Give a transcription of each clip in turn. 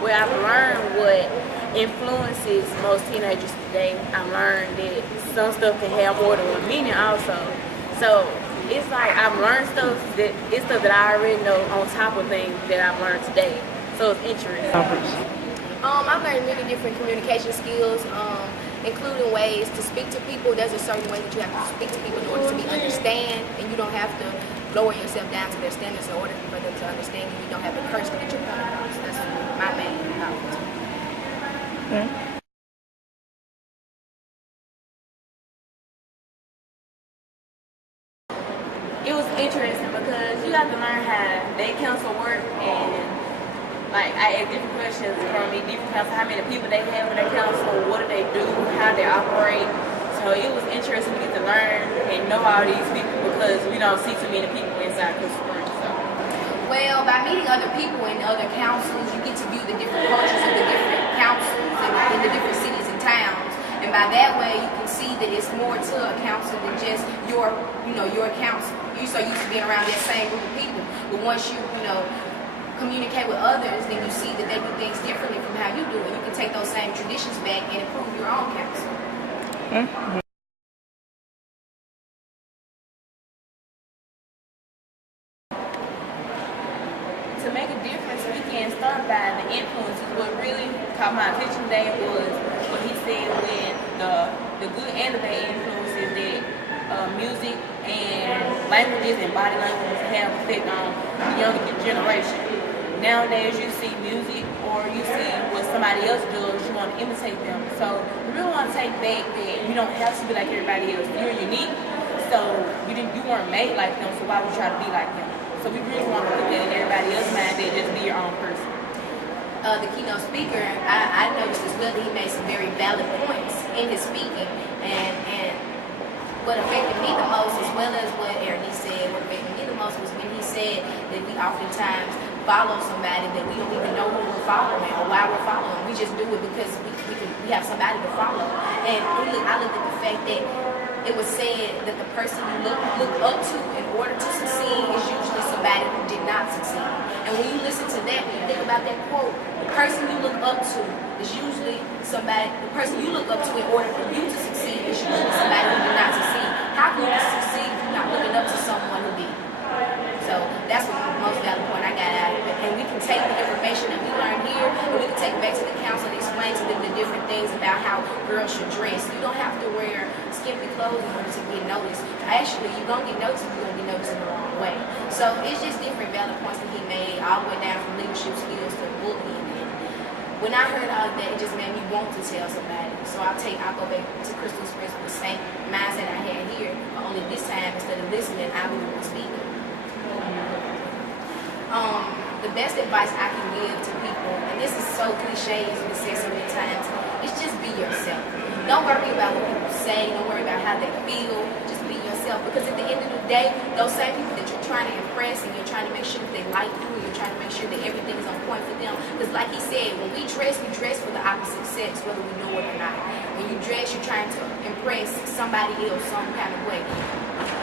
where I've learned what influences most teenagers today. I learned that some stuff can have more than one meaning also. So it's like I've learned stuff that it's stuff that I already know on top of things that I've learned today. So it's interesting. I've learned many different communication skills, including ways to speak to people. There's a certain way that you have to speak to people in order to be understand, and you don't have to lower yourself down to their standards in order for them to understand you. You don't have to curse to get your point across. That's my main knowledge. It was interesting because you got to learn how they council work, and like I asked different questions from different council, how many people they have in their council, what do they do, how they operate. So it was interesting to get to learn and know all these people because we don't see too many people inside Crystal Springs. So. Well, by meeting other people in other councils, you get to view the different cultures of the different councils in the different cities and towns. And by that way, you can see that it's more to a council than just your council. You're so used to being around that same group of people. But once you communicate with others, then you see that they do things differently from how you do it. You can take those same traditions back and improve your own council. To make a difference, we can start by the influences. What really caught my attention today was what he said when the good and the bad influences that music and languages and body language have effect on the younger generation. Nowadays, you see music or you see what somebody else does, you want to imitate them. So you really want to take back that you don't have to be like everybody else. You're unique, so you weren't made like them, so why would you try to be like them? So we really want to put that in everybody else's mind that just be your own person. The keynote speaker, I noticed as well that he made some very valid points in his speaking, and what affected me the most, as well as what Ernie said, what affected me the most was when he said that we oftentimes follow somebody that we don't even know who we're following or why we're following. We just do it because we have somebody to follow. And I looked at the fact that it was said that the person you look up to in order to succeed is usually somebody who did not succeed. And when you listen to that, when you think about that quote, the person you look up to is usually the person you look up to in order for you to succeed is usually somebody who did not succeed. How can you succeed if you're not looking up to someone who did? So that's what the most valuable point I got out of it. And we can take the information that we learned here and we can take it back to the council and explain to them the different things about how girls should dress. You don't have to wear skimpy clothes in order to get noticed. Actually, you're going to get noticed if you're going to get noticed in the wrong way. So it's just different valid points that he made all the way down from leadership skills to bullying. And when I heard all of that, it just made me want to tell somebody. So I'll go back to Crystal Springs with the same mindset I had here, but only this time, instead of listening, I'll be the one speaking. The best advice I can give to people, and this is so cliche, as we say so many times, is just be yourself. Don't worry about what people say, don't worry about how they feel, just be yourself. Because at the end of the day, those same people that you're trying to impress and you're trying to make sure that they like you, and you're trying to make sure that everything is on point for them. Because like he said, when we dress for the opposite sex, whether we know it or not. When you dress, you're trying to impress somebody else some kind of way.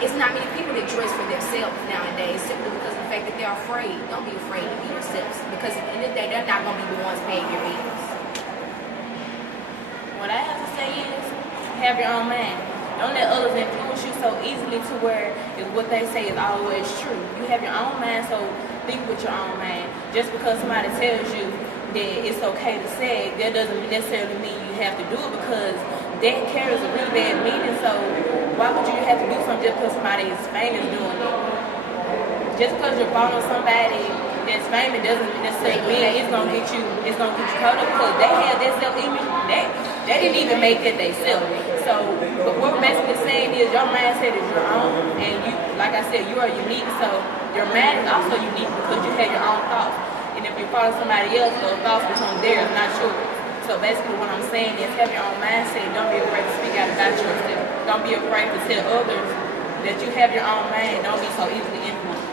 It's not many people that dress for themselves nowadays simply because of the fact that they're afraid. Don't be afraid to be yourselves because at the end of the day, they're not going to be the ones paying your bills. What I have to say is, have your own mind. Don't let others influence you so easily to where what they say is always true. You have your own mind, so think with your own mind. Just because somebody tells you that it's okay to say it, that doesn't necessarily mean you have to do it because that carries a really bad meaning. So why would you have to do something just because somebody is famous doing it? Just because you're following somebody that's famous doesn't necessarily mean it's gonna get you caught up because they have that self-image. They didn't even make that themselves. So but what we're basically saying is your mindset is your own, and you, like I said, you are unique. So your mind is also unique because you have your own thoughts. And if you follow somebody else, those thoughts become theirs, not yours. So basically what I'm saying is have your own mindset. Don't be afraid to speak out about yourself. Don't be afraid to tell others that you have your own mind. Don't be so easily influenced.